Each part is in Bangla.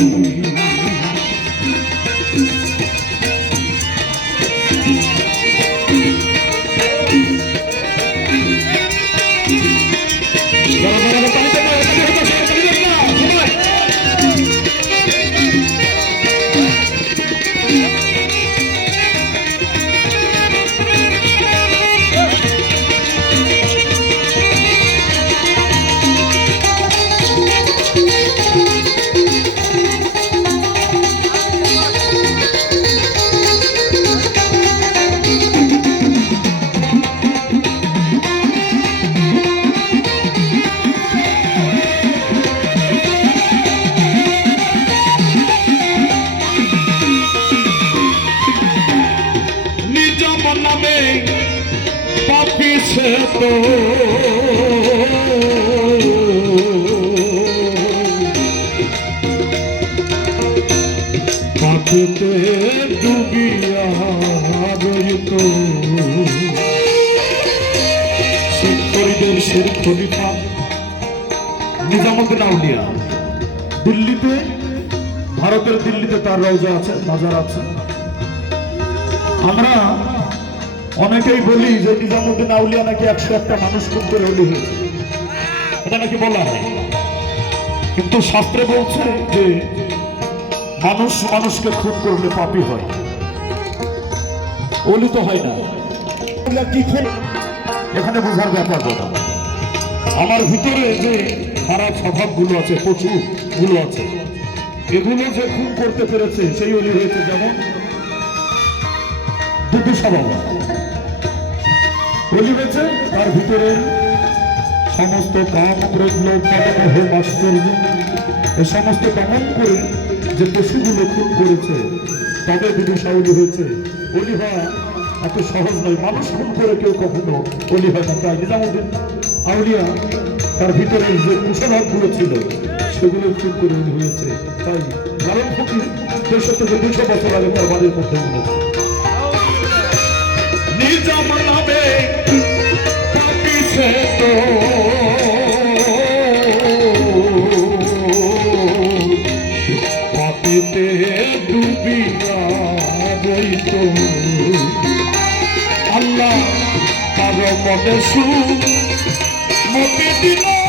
Música নামে পাপি সে তো পাপিতে ডুবিয়া রহিত শেখ শের খলিফা। নিজামুদ্দিন আউলিয়া। দিল্লিতে, ভারতের দিল্লিতে তার রওজা আছে, বাজার আছে। আমরা অনেকেই বলি যে নিজামুদ্দিন আউলিয়া নাকি একশো একটা মানুষ খুন করে হলি এটা নাকি বলা হয়? কিন্তু শাস্ত্রে বলছে যে মানুষ মানুষকে খুন করলে পাপি হয়। অলি তো হয় না। কি খুন এখানে বোঝার ব্যাপার কথা আমার ভিতরে যে খারাপ স্বভাবগুলো আছে প্রচুরগুলো আছে, এগুলো যে খুন করতে পেরেছে, সেই অলি হয়েছে যেমন দুটো স্বভাব বলি হয়েছে তার ভিতরে সমস্ত কাম মদমোহ এ সমস্ত দমন করে যে পশুগুলো খুন করেছে তবে দুটো সাউলি হয়েছে। অলি হওয়া এত সহজ নয়, মানুষ খুন করে কেউ কখনো অলি হয় না তাই নিজামুদ্দিন আউলিয়া, তার ভিতরে যে কুশলভাবগুলো ছিল, সেগুলো খুন করে অলি হয়েছে। তাই কারণ ফকির দেড়শো থেকে দুশো বছর আগে তার বাড়ির মধ্যে নিজাম নামে পাপিতে ডুবিয়া বইত আল্লাহ তার মনে সু মতি দিল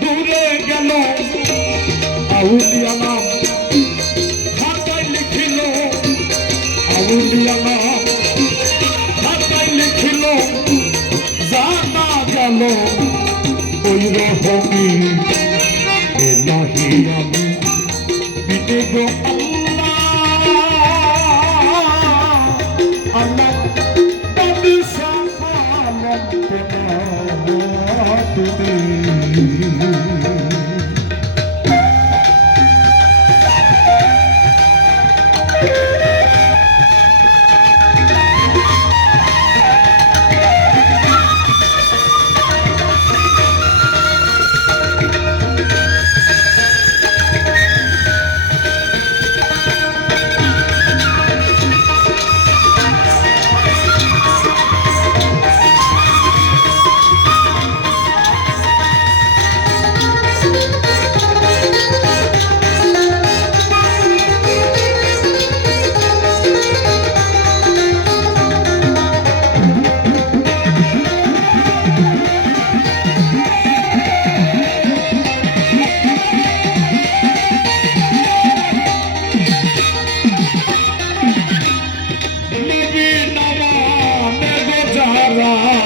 দূরে গেল। আউলিয়া নাম খাতায় লিখিল। আউলিয়া নাম yeah.